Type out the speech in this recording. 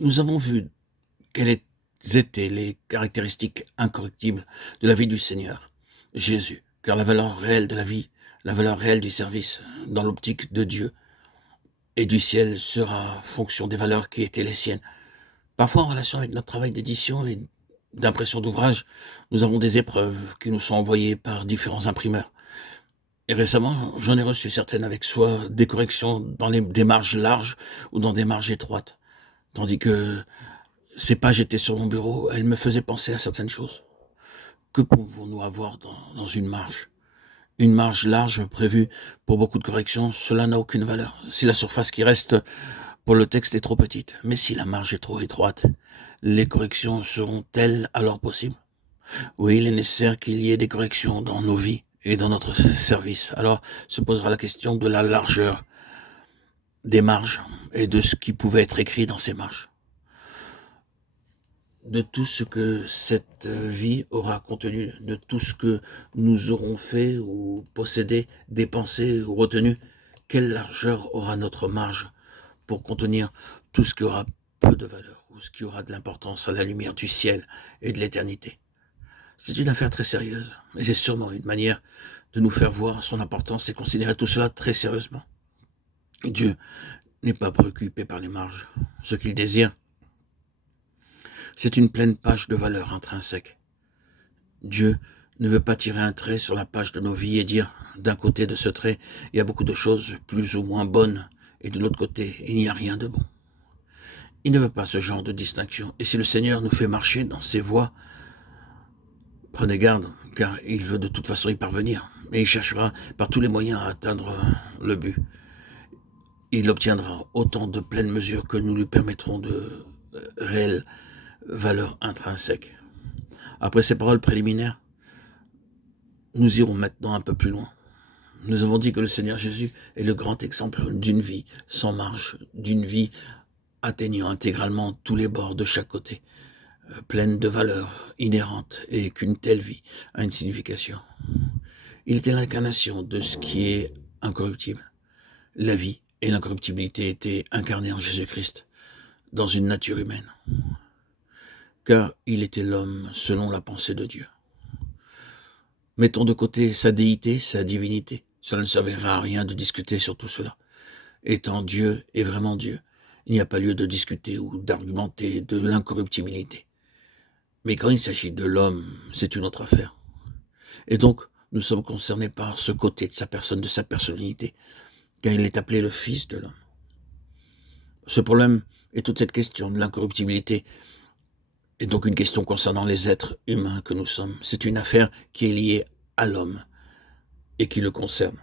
Nous avons vu quelles étaient les caractéristiques incorruptibles de la vie du Seigneur, Jésus, car la valeur réelle de la vie, la valeur réelle du service, dans l'optique de Dieu et du ciel, sera fonction des valeurs qui étaient les siennes. Parfois, en relation avec notre travail d'édition et d'impression d'ouvrage, nous avons des épreuves qui nous sont envoyées par différents imprimeurs. Et récemment, j'en ai reçu certaines avec soit des corrections dans des marges larges ou dans des marges étroites, tandis que ces pages étaient sur mon bureau, elles me faisaient penser à certaines choses. Que pouvons-nous avoir dans une marge? Une marge large prévue pour beaucoup de corrections, cela n'a aucune valeur. Si la surface qui reste pour le texte est trop petite, mais si la marge est trop étroite, les corrections seront-elles alors possibles? Oui, il est nécessaire qu'il y ait des corrections dans nos vies et dans notre service. Alors se posera la question de la largeur des marges et de ce qui pouvait être écrit dans ces marges. De tout ce que cette vie aura contenu, de tout ce que nous aurons fait ou possédé, dépensé ou retenu, quelle largeur aura notre marge pour contenir tout ce qui aura peu de valeur ou ce qui aura de l'importance à la lumière du ciel et de l'éternité. C'est une affaire très sérieuse, et c'est sûrement une manière de nous faire voir son importance et considérer tout cela très sérieusement. Dieu n'est pas préoccupé par les marges. Ce qu'il désire, c'est une pleine page de valeur intrinsèque. Dieu ne veut pas tirer un trait sur la page de nos vies et dire, d'un côté de ce trait, il y a beaucoup de choses plus ou moins bonnes, et de l'autre côté, il n'y a rien de bon. Il ne veut pas ce genre de distinction. Et si le Seigneur nous fait marcher dans ses voies, prenez garde, car il veut de toute façon y parvenir. Et il cherchera par tous les moyens à atteindre le but. Il obtiendra autant de pleine mesure que nous lui permettrons de réelles valeurs intrinsèques. Après ces paroles préliminaires, nous irons maintenant un peu plus loin. Nous avons dit que le Seigneur Jésus est le grand exemple d'une vie sans marge, d'une vie atteignant intégralement tous les bords de chaque côté, pleine de valeurs inhérentes et qu'une telle vie a une signification. Il était l'incarnation de ce qui est incorruptible. La vie et l'incorruptibilité étaient incarnées en Jésus-Christ, dans une nature humaine, car il était l'homme selon la pensée de Dieu. Mettons de côté sa déité, sa divinité. Cela ne servira à rien de discuter sur tout cela. Étant Dieu et vraiment Dieu, il n'y a pas lieu de discuter ou d'argumenter de l'incorruptibilité. Mais quand il s'agit de l'homme, c'est une autre affaire. Et donc, nous sommes concernés par ce côté de sa personne, de sa personnalité, car il est appelé le Fils de l'homme. Ce problème et toute cette question de l'incorruptibilité est donc une question concernant les êtres humains que nous sommes. C'est une affaire qui est liée à l'homme et qui le concerne.